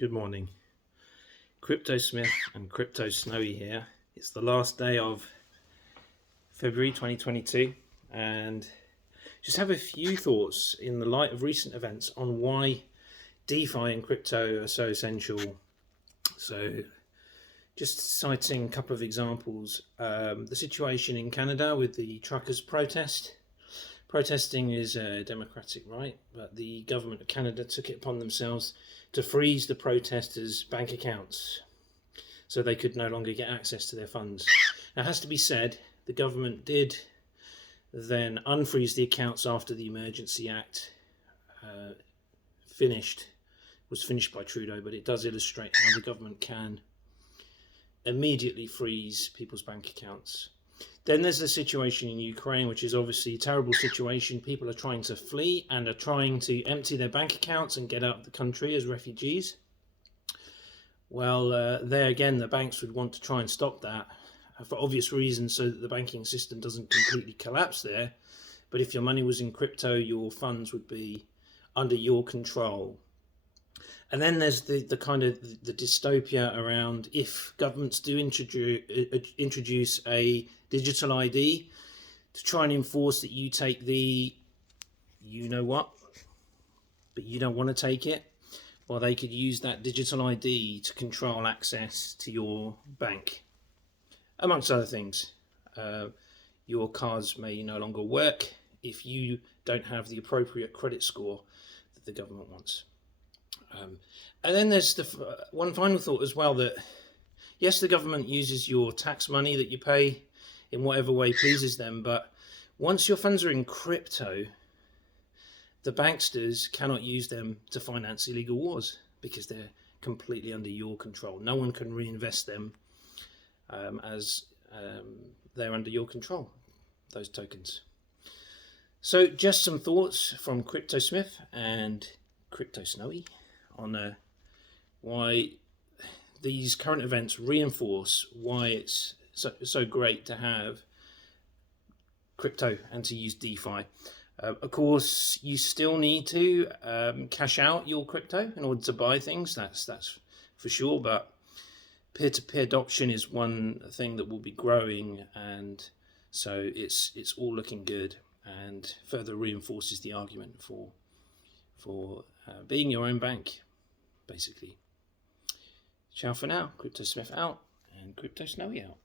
Good morning. Crypto Smith and Crypto Snowy here. It's the last day of February 2022 and just have a few thoughts in the light of recent events on why DeFi and crypto are so essential. So just citing a couple of examples, the situation in Canada with the truckers protest. Protesting is a democratic right, but the government of Canada took it upon themselves to freeze the protesters' bank accounts so they could no longer get access to their funds. Now, it has to be said, the government did then unfreeze the accounts after the Emergency Act was finished by Trudeau, but it does illustrate how the government can immediately freeze people's bank accounts. Then there's the situation in Ukraine, which is obviously a terrible situation. People are trying to flee and are trying to empty their bank accounts and get out of the country as refugees. Well, there again, the banks would want to try and stop that for obvious reasons, so that the banking system doesn't completely collapse there. But if your money was in crypto, your funds would be under your control. And then there's the kind of the dystopia around if governments do introduce a digital ID to try and enforce that you take the you know what, but you don't want to take it. Well, they could use that digital ID to control access to your bank, amongst other things. Your cards may no longer work if you don't have the appropriate credit score that the government wants. And then there's one final thought as well, that yes, the government uses your tax money that you pay in whatever way pleases them, but once your funds are in crypto, the banksters cannot use them to finance illegal wars because they're completely under your control. No one can reinvest them as they're under your control, those tokens. So just some thoughts from Crypto Smith and Crypto Snowy on why these current events reinforce why it's so great to have crypto and to use DeFi. Of course, you still need to cash out your crypto in order to buy things. That's for sure. But peer-to-peer adoption is one thing that will be growing, and so it's all looking good, and further reinforces the argument for being your own bank, basically. Ciao for now. Crypto Smith out and Crypto Snowy out.